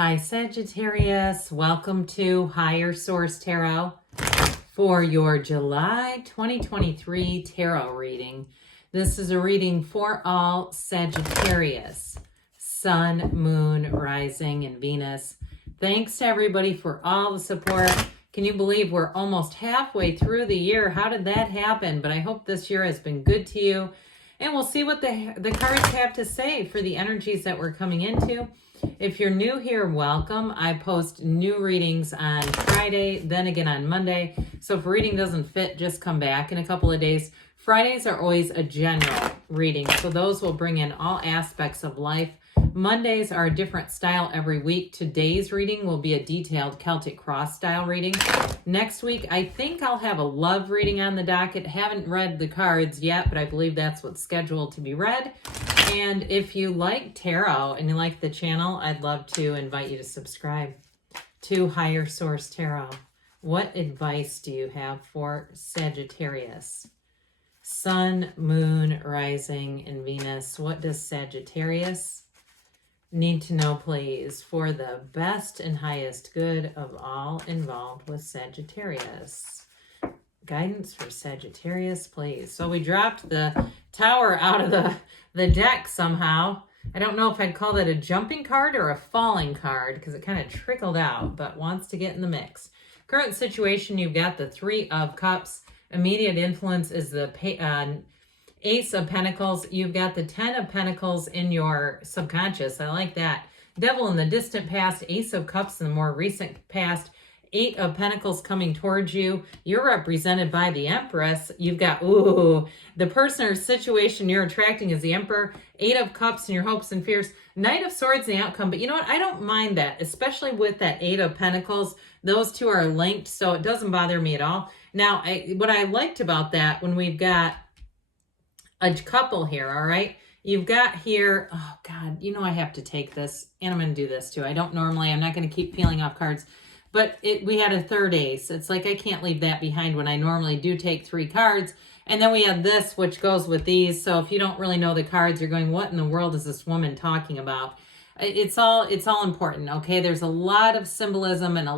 Hi Sagittarius, welcome to Higher Source Tarot for your July 2023 tarot reading. This is a reading for all Sagittarius, Sun, Moon, Rising, and Venus. Thanks to everybody for all the support. Can you believe we're almost halfway through the year? How did that happen? But I hope this year has been good to you. And we'll see what the cards have to say for the energies that we're coming into. If you're new here, welcome. I post new readings on Friday, then again on Monday. So if a reading doesn't fit, just come back in a couple of days. Fridays are always a general reading, so those will bring in all aspects of life. Mondays are a different style every week. Today's reading will be a detailed Celtic Cross style reading. Next week, I think I'll have a love reading on the docket. Haven't read the cards yet, but I believe that's what's scheduled to be read. And if you like tarot and you like the channel, I'd love to invite you to subscribe to Higher Source Tarot. What advice do you have for Sagittarius? Sun, Moon, Rising, and Venus. What does Sagittarius need to know, please, for the best and highest good of all involved with Sagittarius? Guidance for Sagittarius, please. So we dropped the Tower out of the deck somehow. I don't know if I'd call that a jumping card or a falling card because it kind of trickled out, but wants to get in the mix. Current situation, you've got the Three of Cups. Immediate influence is the Ace of Pentacles. You've got the Ten of Pentacles in your subconscious. I like that. Devil in the distant past, Ace of Cups in the more recent past, Eight of Pentacles coming towards you. You're represented by the Empress. You've got, the person or situation you're attracting is the Emperor. Eight of Cups in your hopes and fears. Knight of Swords in the outcome. But you know what? I don't mind that, especially with that Eight of Pentacles. Those two are linked, so it doesn't bother me at all. Now, what I liked about that, when we've got a couple here, all right? You've got here, oh God, you know I have to take this, and I'm going to do this too. I'm not going to keep peeling off cards. But we had a third ace. It's like I can't leave that behind when I normally do take three cards. And then we have this, which goes with these. So if you don't really know the cards, you're going, what in the world is this woman talking about? It's all important, okay? There's a lot of symbolism and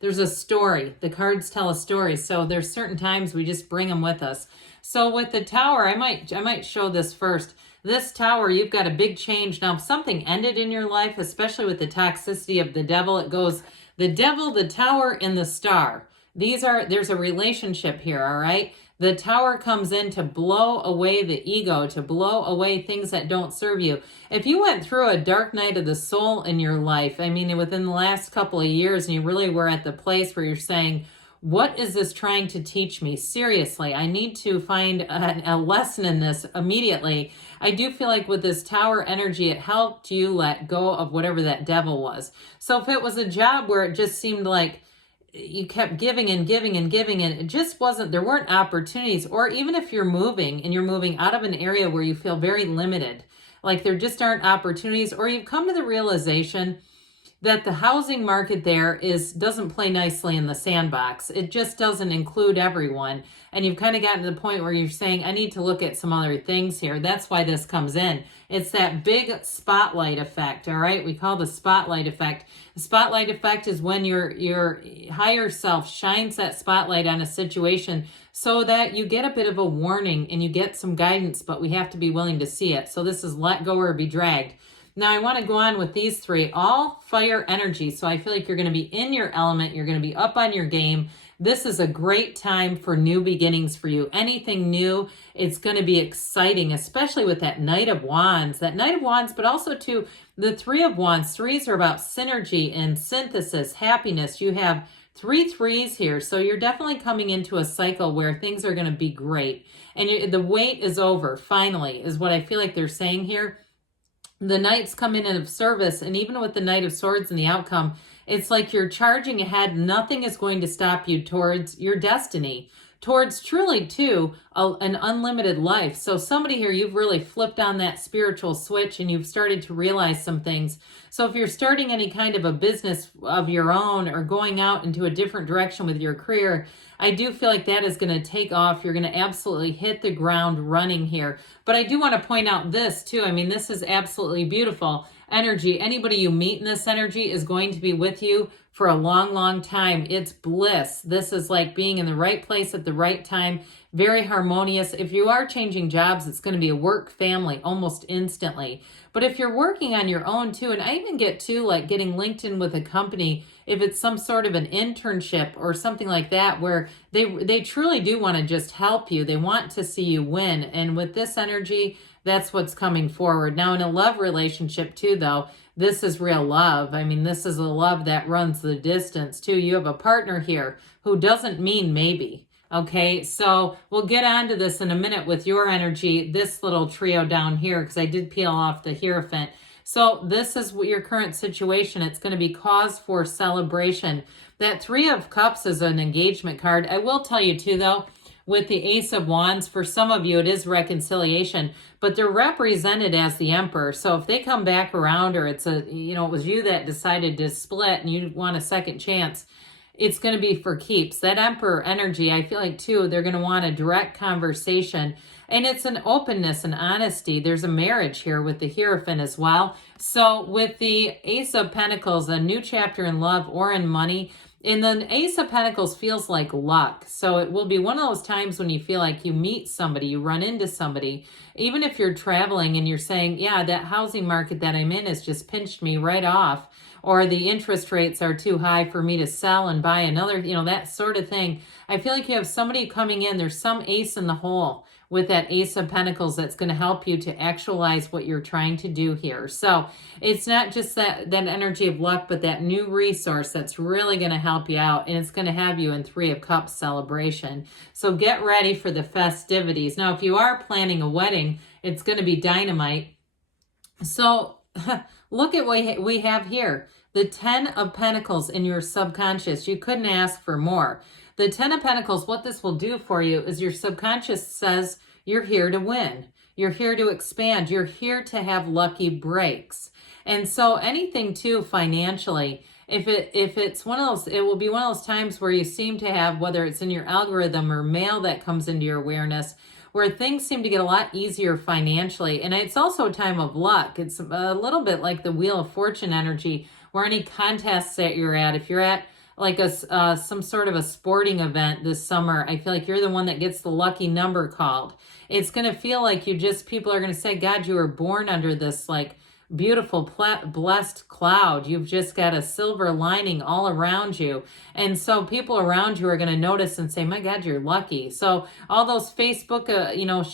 there's a story. The cards tell a story. So there's certain times we just bring them with us. So with the Tower, I might show this first. This Tower, you've got a big change. Now, if something ended in your life, especially with the toxicity of the Devil, it goes the Devil, the Tower, and the Star. There's a relationship here, all right? The Tower comes in to blow away the ego, to blow away things that don't serve you. If you went through a dark night of the soul in your life, I mean, within the last couple of years, and you really were at the place where you're saying, what is this trying to teach me? Seriously, I need to find a lesson in this immediately. I do feel like with this Tower energy, it helped you let go of whatever that Devil was. So if it was a job where it just seemed like you kept giving and giving and giving and it just wasn't, there weren't opportunities, or even if you're moving and you're moving out of an area where you feel very limited, like there just aren't opportunities, or you've come to the realization that the housing market there doesn't play nicely in the sandbox. It just doesn't include everyone. And you've kind of gotten to the point where you're saying, I need to look at some other things here. That's why this comes in. It's that big spotlight effect, all right? We call the spotlight effect. The spotlight effect is when your higher self shines that spotlight on a situation so that you get a bit of a warning and you get some guidance, but we have to be willing to see it. So this is let go or be dragged. Now, I want to go on with these three, all fire energy. So I feel like you're going to be in your element. You're going to be up on your game. This is a great time for new beginnings for you. Anything new, it's going to be exciting, especially with that Knight of Wands. That Knight of Wands, but also too, the Three of Wands. Threes are about synergy and synthesis, happiness. You have three threes here. So you're definitely coming into a cycle where things are going to be great. And the wait is over, finally, is what I feel like they're saying here. The Knights come in of service, and even with the Knight of Swords and the outcome, it's like you're charging ahead. Nothing is going to stop you towards your destiny, towards truly, too, an unlimited life. So somebody here, you've really flipped on that spiritual switch and you've started to realize some things. So if you're starting any kind of a business of your own or going out into a different direction with your career, I do feel like that is going to take off. You're going to absolutely hit the ground running here. But I do want to point out this too. I mean, this is absolutely beautiful. energy. Anybody you meet in this energy is going to be with you for a long, long time. It's bliss. This is like being in the right place at the right time. Very harmonious. If you are changing jobs, it's going to be a work family almost instantly. But if you're working on your own too, and I even get to like getting linked in with a company, if it's some sort of an internship or something like that, where they truly do want to just help you. They want to see you win. And with this energy, that's what's coming forward. Now in a love relationship too, though, this is real love. I mean, this is a love that runs the distance too. You have a partner here who doesn't mean maybe. Okay, so we'll get on to this in a minute with your energy, this little trio down here, because I did peel off the Hierophant. So this is what your current situation. It's going to be cause for celebration. That Three of Cups is an engagement card. I will tell you too, though, with the Ace of Wands, for some of you, it is reconciliation, but they're represented as the Emperor. So if they come back around, or it's it was you that decided to split and you want a second chance, it's going to be for keeps. That Emperor energy, I feel like too, they're going to want a direct conversation. And it's an openness and honesty. There's a marriage here with the Hierophant as well. So with the Ace of Pentacles, a new chapter in love or in money. And the Ace of Pentacles feels like luck. So it will be one of those times when you feel like you meet somebody, you run into somebody. Even if you're traveling and you're saying, yeah, that housing market that I'm in has just pinched me right off. Or the interest rates are too high for me to sell and buy another, that sort of thing. I feel like you have somebody coming in. There's some ace in the hole with that Ace of Pentacles that's going to help you to actualize what you're trying to do here. So it's not just that energy of luck, but that new resource that's really going to help you out. And it's going to have you in Three of Cups celebration. So get ready for the festivities. Now, if you are planning a wedding, it's going to be dynamite. So look at what we have here. The Ten of Pentacles in your subconscious. You couldn't ask for more. The Ten of Pentacles, what this will do for you is your subconscious says you're here to win. You're here to expand. You're here to have lucky breaks. And so anything too financially, if it's one of those, it will be one of those times where you seem to have, whether it's in your algorithm or mail that comes into your awareness, where things seem to get a lot easier financially. And it's also a time of luck. It's a little bit like the Wheel of Fortune energy, where any contests that you're at, if you're at like some sort of a sporting event this summer, I feel like you're the one that gets the lucky number called. It's going to feel like people are going to say, God, you were born under this like beautiful, blessed cloud. You've just got a silver lining all around you. And so people around you are going to notice and say, my God, you're lucky. So all those Facebook,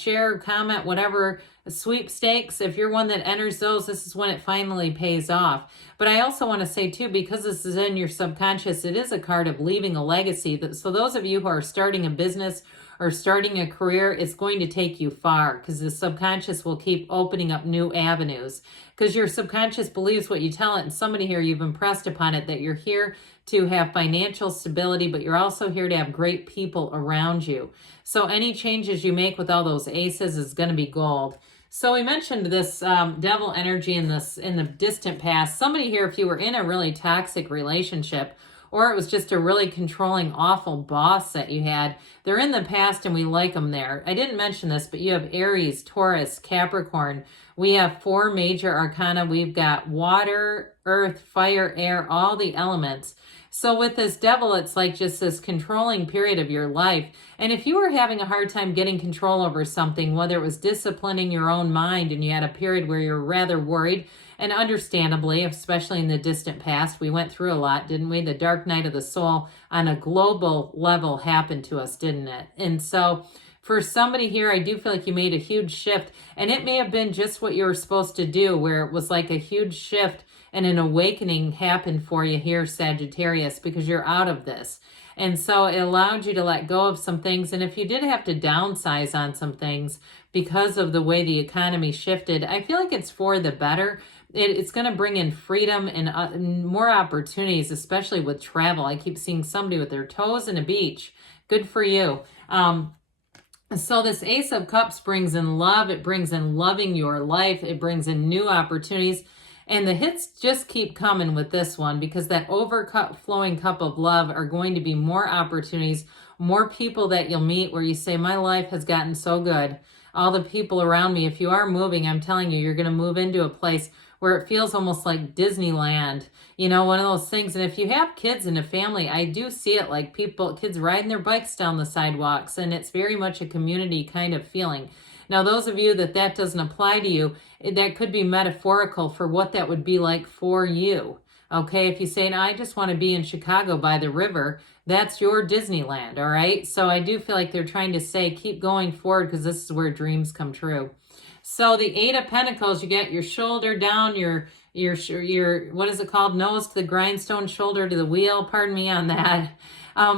share, comment, whatever, sweepstakes, if you're one that enters those, this is when it finally pays off. But I also want to say too, because this is in your subconscious, it is a card of leaving a legacy. So those of you who are starting a business or starting a career, it's going to take you far, because the subconscious will keep opening up new avenues, because your subconscious believes what you tell it. And somebody here, you've impressed upon it that you're here to have financial stability, but you're also here to have great people around you. So any changes you make with all those aces is going to be gold. So we mentioned this devil energy in the distant past. Somebody here, if you were in a really toxic relationship, or it was just a really controlling, awful boss that you had, they're in the past and we like them there. I didn't mention this, but you have Aries, Taurus, Capricorn. We have 4 major arcana. We've got water, earth, fire, air, all the elements. So with this devil, it's like just this controlling period of your life. And if you were having a hard time getting control over something, whether it was disciplining your own mind and you had a period where you're rather worried, and understandably, especially in the distant past, we went through a lot, didn't we? The dark night of the soul on a global level happened to us, didn't it? And so for somebody here, I do feel like you made a huge shift, and it may have been just what you were supposed to do, where it was like a huge shift and an awakening happened for you here, Sagittarius, because you're out of this. And so it allowed you to let go of some things. And if you did have to downsize on some things because of the way the economy shifted, I feel like it's for the better. It's going to bring in freedom and more opportunities, especially with travel. I keep seeing somebody with their toes in a beach. Good for you. So this Ace of Cups brings in love. It brings in loving your life. It brings in new opportunities. And the hits just keep coming with this one, because that overflowing cup of love are going to be more opportunities, more people that you'll meet where you say, my life has gotten so good. All the people around me, if you are moving, I'm telling you, you're going to move into a place where it feels almost like Disneyland, you know, one of those things. And if you have kids in a family, I do see it like kids riding their bikes down the sidewalks, and it's very much a community kind of feeling. Now, those of you that doesn't apply to you, that could be metaphorical for what that would be like for you. Okay, if you say, no, I just want to be in Chicago by the river, that's your Disneyland, all right? So I do feel like they're trying to say, keep going forward because this is where dreams come true. So the Eight of Pentacles, you get your shoulder down, your what is it called? Nose to the grindstone, shoulder to the wheel. Pardon me on that.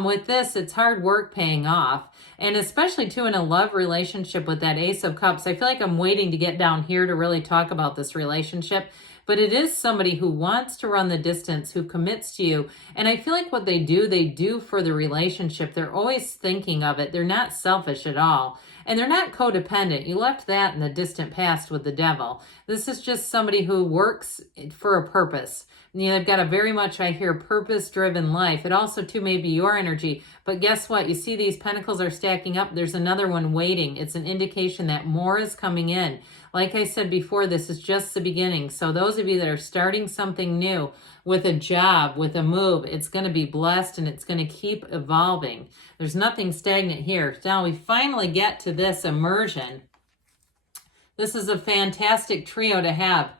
With this, it's hard work paying off. And especially, too, in a love relationship with that Ace of Cups, I feel like I'm waiting to get down here to really talk about this relationship. But it is somebody who wants to run the distance, who commits to you. And I feel like what they do for the relationship. They're always thinking of it. They're not selfish at all. And they're not codependent. You left that in the distant past with the devil. This is just somebody who works for a purpose. You know, they've got a very much, I hear, purpose-driven life. It also, too, may be your energy. But guess what? You see these pentacles are stacking up. There's another one waiting. It's an indication that more is coming in. Like I said before, this is just the beginning. So those of you that are starting something new with a job, with a move, it's going to be blessed and it's going to keep evolving. There's nothing stagnant here. Now we finally get to this immersion. This is a fantastic trio to have.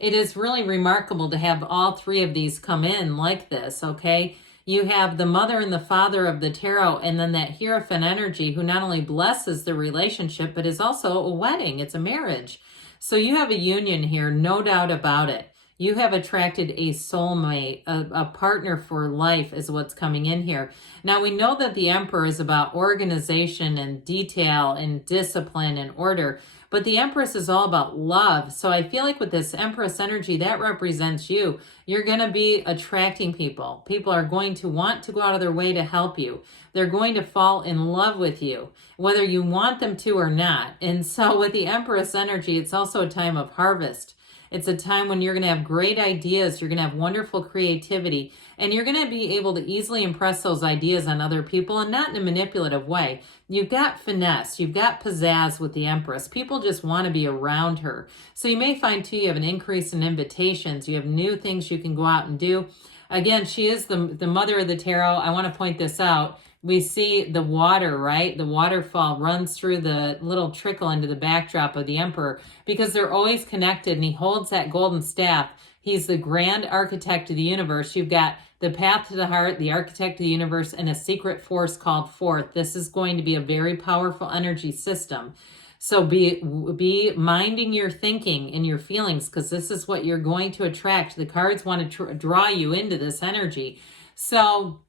It is really remarkable to have all three of these come in like this, okay? You have the mother and the father of the tarot, and then that Hierophant energy who not only blesses the relationship, but is also a wedding. It's a marriage. So you have a union here, no doubt about it. You have attracted a soulmate, a partner for life is what's coming in here. Now, we know that the Emperor is about organization and detail and discipline and order, but the Empress is all about love. So I feel like with this Empress energy, that represents you. You're going to be attracting people. People are going to want to go out of their way to help you. They're going to fall in love with you, whether you want them to or not. And so with the Empress energy, it's also a time of harvest. It's a time when you're going to have great ideas, you're going to have wonderful creativity, and you're going to be able to easily impress those ideas on other people, and not in a manipulative way. You've got finesse, you've got pizzazz with the Empress. People just want to be around her. So you may find, too, you have an increase in invitations. You have new things you can go out and do. Again, she is the mother of the tarot. I want to point this out. We see the water, right? The waterfall runs through the little trickle into the backdrop of the Emperor because they're always connected, and he holds that golden staff. He's the grand architect of the universe. You've got the path to the heart, the architect of the universe, and a secret force called forth. This is going to be a very powerful energy system. So be minding your thinking and your feelings, because this is what you're going to attract. The cards want to draw you into this energy. So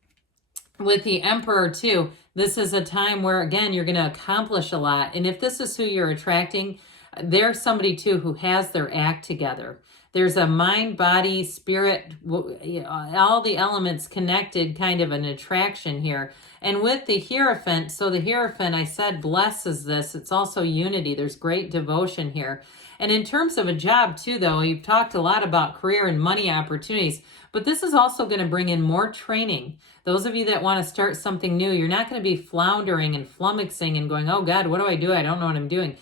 with the Emperor too, this is a time where, again, you're going to accomplish a lot. And if this is who you're attracting, there's somebody too who has their act together. There's a mind, body, spirit, all the elements connected, kind of an attraction here. And with the Hierophant, so the Hierophant, I said, blesses this. It's also unity. There's great devotion here. And in terms of a job too, though, you've talked a lot about career and money opportunities, but this is also going to bring in more training. Those of you that want to start something new, you're not going to be floundering and flummoxing and going, oh God, what do? I don't know what I'm doing.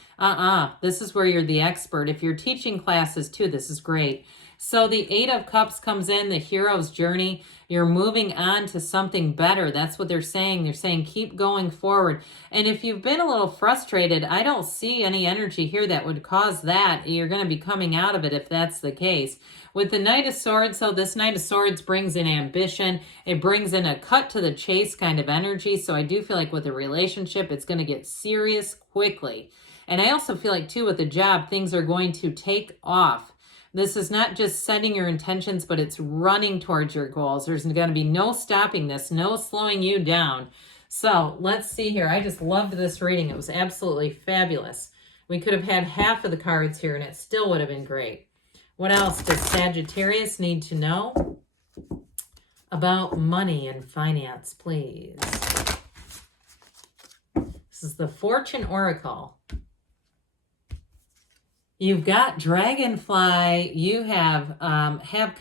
This is where you're the expert. If you're teaching classes too, this is great. So the Eight of Cups comes in, the hero's journey. You're moving on to something better. That's what they're saying. They're saying keep going forward. And if you've been a little frustrated, I don't see any energy here that would cause that. You're going to be coming out of it if that's the case. With the Knight of Swords, so this Knight of Swords brings in ambition. It brings in a cut to the chase kind of energy. So I do feel like with a relationship, it's going to get serious quickly. And I also feel like too with the job, things are going to take off. This is not just setting your intentions, but it's running towards your goals. There's going to be no stopping this, no slowing you down. So let's see here. I just loved this reading. It was absolutely fabulous. We could have had half of the cards here and it still would have been great. What else does Sagittarius need to know about money and finance, please? This is the Fortune Oracle. You've got Dragonfly. You have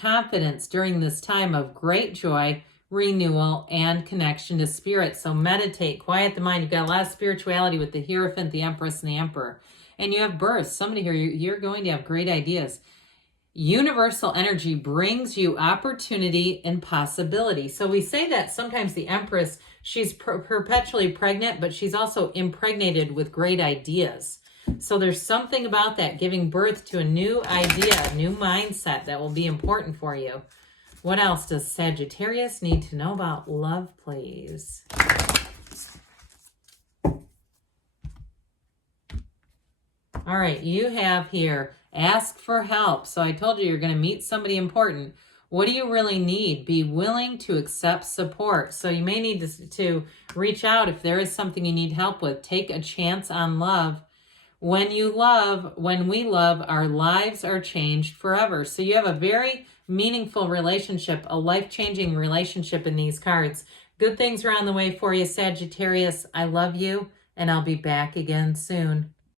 confidence during this time of great joy, renewal, and connection to spirit. So meditate, quiet the mind. You've got a lot of spirituality with the Hierophant, the Empress, and the Emperor. And you have birth. Somebody here, you're going to have great ideas. Universal energy brings you opportunity and possibility. So we say that sometimes the Empress, she's perpetually pregnant, but she's also impregnated with great ideas. So there's something about that, giving birth to a new idea, a new mindset that will be important for you. What else does Sagittarius need to know about love, please? All right, you have here, ask for help. So I told you you're going to meet somebody important. What do you really need? Be willing to accept support. So you may need to reach out if there is something you need help with. Take a chance on love. When we love, our lives are changed forever. So you have a very meaningful relationship, a life-changing relationship in these cards. Good things are on the way for you, Sagittarius. I love you, and I'll be back again soon.